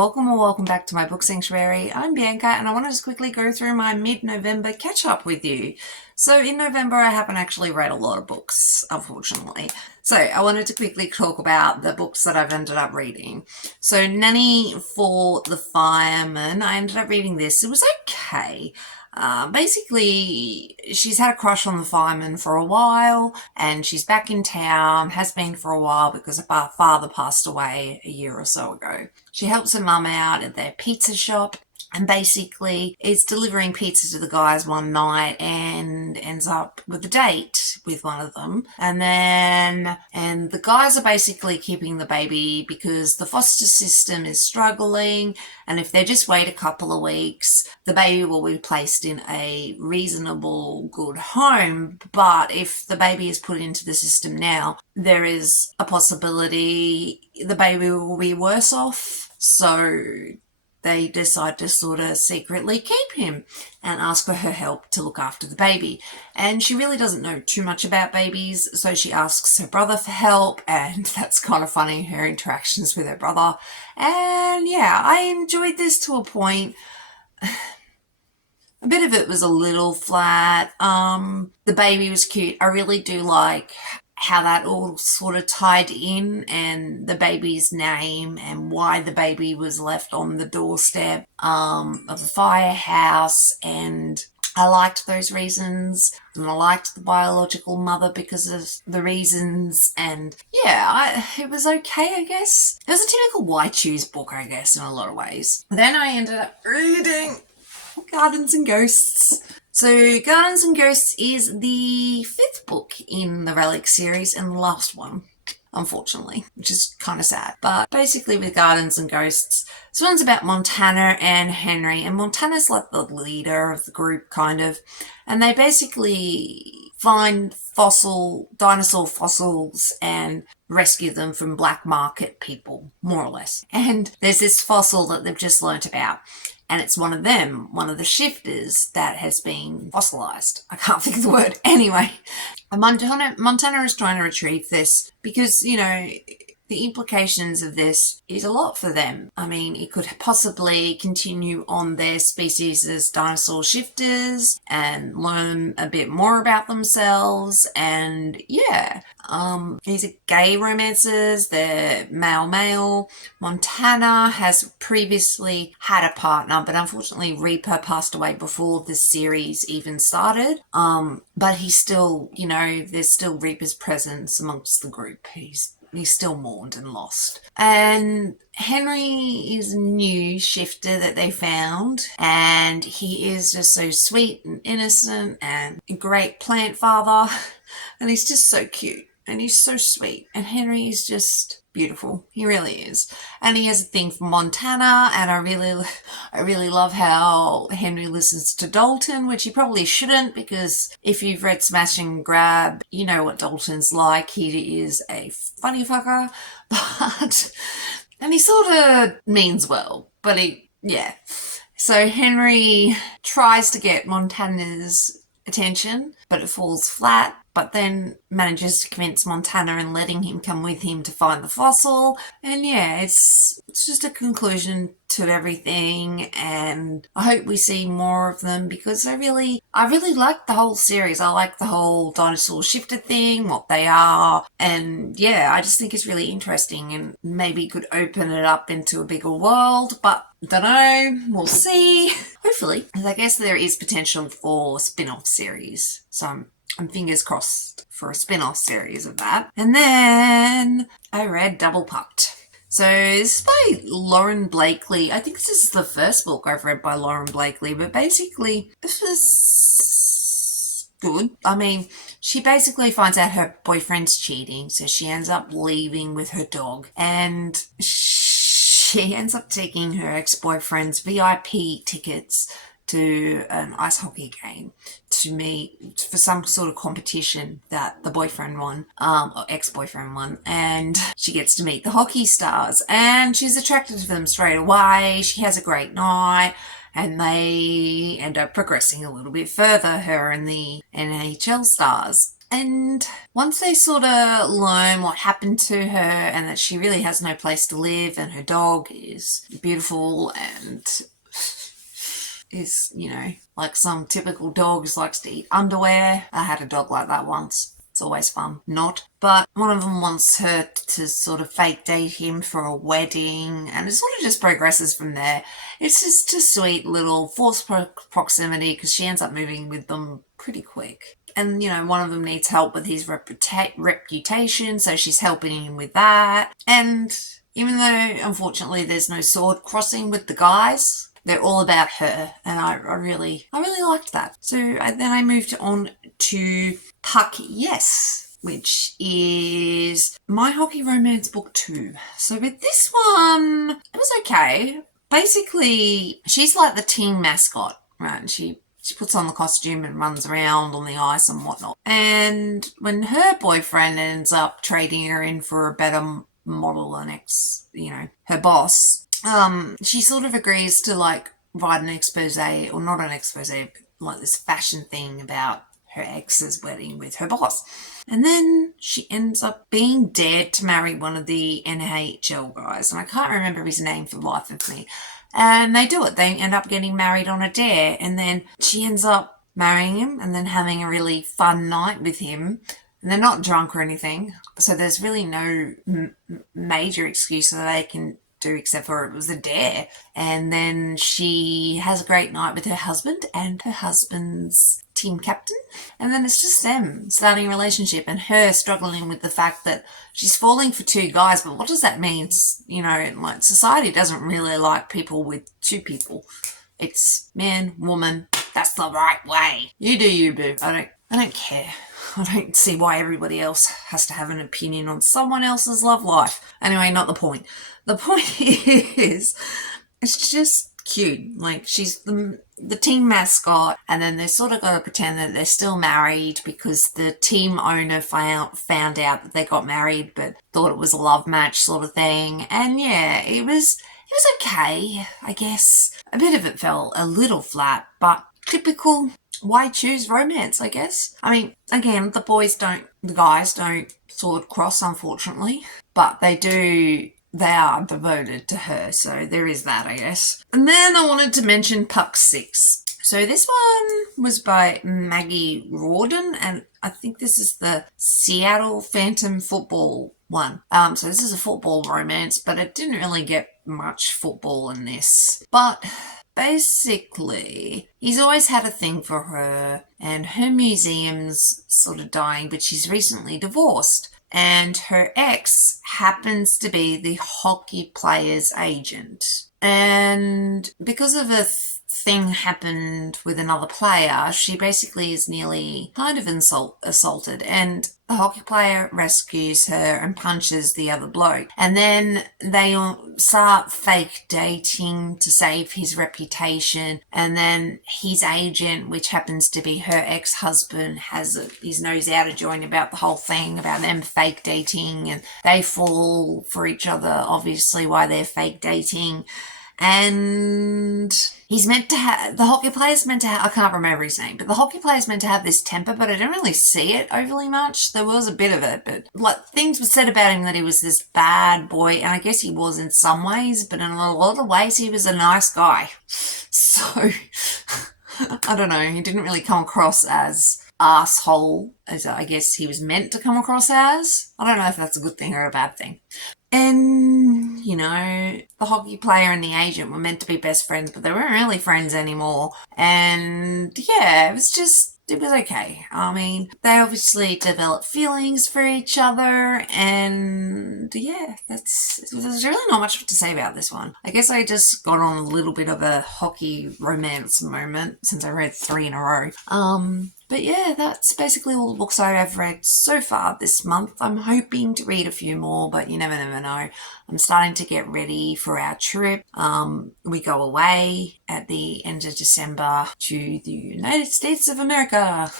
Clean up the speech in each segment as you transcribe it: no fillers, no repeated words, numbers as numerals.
welcome or welcome back to my book sanctuary. I'm Bianca and I want to just quickly go through my mid-November catch-up with you. So in November I haven't actually read a lot of books, unfortunately. So I wanted to quickly talk about the books that I've ended up reading. So Nanny for the Fireman, I ended up reading this. It was okay. Basically, she's had a crush on the fireman for a while and she's back in town, has been for a while because her father passed away a year or so ago. She helps her mum out at their pizza shop and basically is delivering pizza to the guys one night and ends up with a date with one of them. And the guys are basically keeping the baby because the foster system is struggling, and if they just wait a couple of weeks, the baby will be placed in a reasonable good home. But if the baby is put into the system now, there is a possibility the baby will be worse off. So they decide to sort of secretly keep him and ask for her help to look after the baby. And she really doesn't know too much about babies, so she asks her brother for help, and that's kind of funny, her interactions with her brother. And yeah, I enjoyed this to a point. A bit of it was a little flat. The baby was cute. I really do like how that all sort of tied in, and the baby's name and why the baby was left on the doorstep of the firehouse. And I liked those reasons, and I liked the biological mother because of the reasons. And yeah, it was okay, I guess. It was a typical Why Choose book, I guess, in a lot of ways. Then I ended up reading Gardens and Ghosts. So Gardens and Ghosts is the 5th book in the Relic series and the last one, unfortunately, which is kind of sad. But basically with Gardens and Ghosts, this one's about Montana and Henry, and Montana's like the leader of the group, kind of, and they basically find dinosaur fossils and rescue them from black market people, more or less. And there's this fossil that they've just learnt about, and it's one of the shifters that has been fossilized. I can't think of the word. Anyway, Montana is trying to retrieve this because, you know, the implications of this is a lot for them. I mean, it could possibly continue on their species as dinosaur shifters and learn a bit more about themselves. And yeah, these are gay romances. They're male-male. Montana has previously had a partner, but unfortunately Reaper passed away before this series even started. But he's still, you know, there's still Reaper's presence amongst the group. He's still mourned and lost. And Henry is a new shifter that they found, and he is just so sweet and innocent and a great plant father, and he's just so cute and he's so sweet, and Henry is just beautiful. He really is. And he has a thing for Montana, and I really love how Henry listens to Dalton, which he probably shouldn't, because if you've read Smash and Grab, you know what Dalton's like. He is a funny fucker, and he sort of means well, but yeah. So Henry tries to get Montana's attention, but it falls flat, but then manages to convince Montana and letting him come with him to find the fossil. And yeah, it's just a conclusion to everything, and I hope we see more of them because I really like the whole series. I like the whole dinosaur shifter thing, what they are, and yeah, I just think it's really interesting and maybe could open it up into a bigger world, but don't know, we'll see. Hopefully, because I guess there is potential for spin-off series, so I'm fingers crossed for a spin-off series of that. And then I read Double Pucked. So this is by Lauren Blakely. I think this is the first book I've read by Lauren Blakely, but basically this was good. I mean, she basically finds out her boyfriend's cheating, so she ends up leaving with her dog, and she ends up taking her ex-boyfriend's VIP tickets to an ice hockey game to meet for some sort of competition that the boyfriend won, or ex-boyfriend won, and she gets to meet the hockey stars, and she's attracted to them straight away. She has a great night, and they end up progressing a little bit further, her and the NHL stars. And once they sort of learn what happened to her and that she really has no place to live and her dog is beautiful and is, like some typical dogs, likes to eat underwear. I had a dog like that once. It's always fun. Not. But one of them wants her to sort of fake date him for a wedding, and it sort of just progresses from there. It's just a sweet little forced proximity because she ends up moving with them pretty quick. And, one of them needs help with his reputation, so she's helping him with that. And even though, unfortunately, there's no sword crossing with the guys, they're all about her, and I really liked that. So then I moved on to Puck Yes, which is My Hockey Romance Book 2. So with this one, it was okay. Basically, she's like the team mascot, right? And she puts on the costume and runs around on the ice and whatnot. And when her boyfriend ends up trading her in for a better model than her boss, she sort of agrees to like write an expose, or not an expose, like this fashion thing about her ex's wedding with her boss. And then she ends up being dared to marry one of the NHL guys, and I can't remember his name for the life of me. And they do it. They end up getting married on a dare, and then she ends up marrying him and then having a really fun night with him. And they're not drunk or anything, so there's really no major excuse that they can do except for it was a dare. And then she has a great night with her husband and her husband's team captain, and then it's just them starting a relationship and her struggling with the fact that she's falling for two guys. But what does that mean? Like, society doesn't really like people with two people. It's man, woman, that's the right way. You do you, boo. I don't care. I don't see why everybody else has to have an opinion on someone else's love life. Anyway, not the point. The point is, it's just cute. Like, she's the team mascot, and then they sort of got to pretend that they're still married because the team owner found out that they got married but thought it was a love match sort of thing. And yeah, it was okay, I guess. A bit of it fell a little flat, but typical why choose romance, I guess. I mean, again, the guys don't sword cross, unfortunately, but they are devoted to her, so there is that, I guess. And then I wanted to mention Puck 6. So this one was by Maggie Rawdon, and I think this is the Seattle Phantom football one. So this is a football romance, but it didn't really get much football in this. But basically, he's always had a thing for her, and her museum's sort of dying, but she's recently divorced. And her ex happens to be the hockey player's agent. And because of a thing happened with another player, she basically is nearly kind of assaulted, and the hockey player rescues her and punches the other bloke. And then they start fake dating to save his reputation, and then his agent, which happens to be her ex-husband, has his nose out of joint about the whole thing, about them fake dating, and they fall for each other, obviously, while they're fake dating. And the hockey player's meant to have, I can't remember his name, but the hockey player's meant to have this temper, but I didn't really see it overly much. There was a bit of it, but like things were said about him that he was this bad boy, and I guess he was in some ways, but in a lot of ways he was a nice guy. So, I don't know, he didn't really come across as asshole as I guess he was meant to come across as. I don't know if that's a good thing or a bad thing. And, the hockey player and the agent were meant to be best friends, but they weren't really friends anymore. And yeah, it was okay. I mean, they obviously developed feelings for each other, and yeah, there's really not much to say about this one. I guess I just got on a little bit of a hockey romance moment since I read 3 in a row. But yeah, that's basically all the books I've read so far this month. I'm hoping to read a few more, but you never know. I'm starting to get ready for our trip. We go away at the end of December to the United States of America.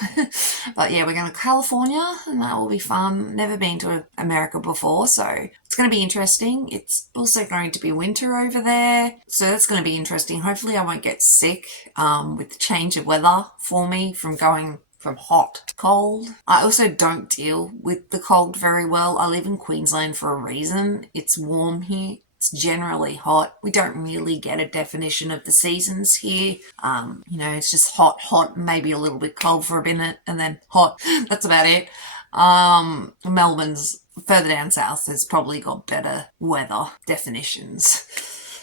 But yeah, we're going to California, and that will be fun. Never been to America before, so it's going to be interesting. It's also going to be winter over there, so that's going to be interesting. Hopefully I won't get sick with the change of weather for me from going from hot to cold. I also don't deal with the cold very well. I live in Queensland for a reason. It's warm here. It's generally hot. We don't really get a definition of the seasons here. It's just hot, maybe a little bit cold for a minute, and then hot. That's about it. Melbourne's further down south has probably got better weather definitions.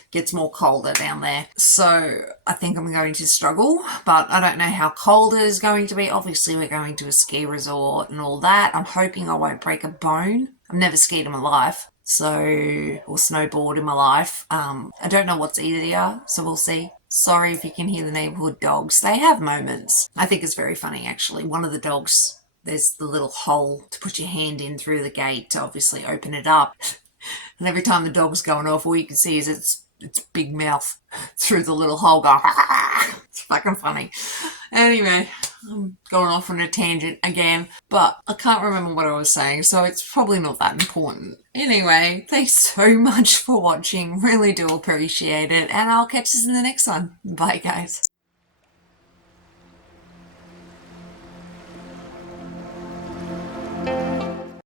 Gets more colder down there. So I think I'm going to struggle, but I don't know how cold it is going to be. Obviously, we're going to a ski resort and all that. I'm hoping I won't break a bone. I've never skied in my life, or snowboard in my life. I don't know what's easier, so we'll see. Sorry if you can hear the neighbourhood dogs. They have moments. I think it's very funny, actually. One of the dogs, there's the little hole to put your hand in through the gate to obviously open it up. And every time the dog's going off, all you can see is its big mouth through the little hole going, it's fucking funny. Anyway, I'm going off on a tangent again, but I can't remember what I was saying, so it's probably not that important. Anyway, thanks so much for watching. Really do appreciate it, and I'll catch you in the next one. Bye, guys.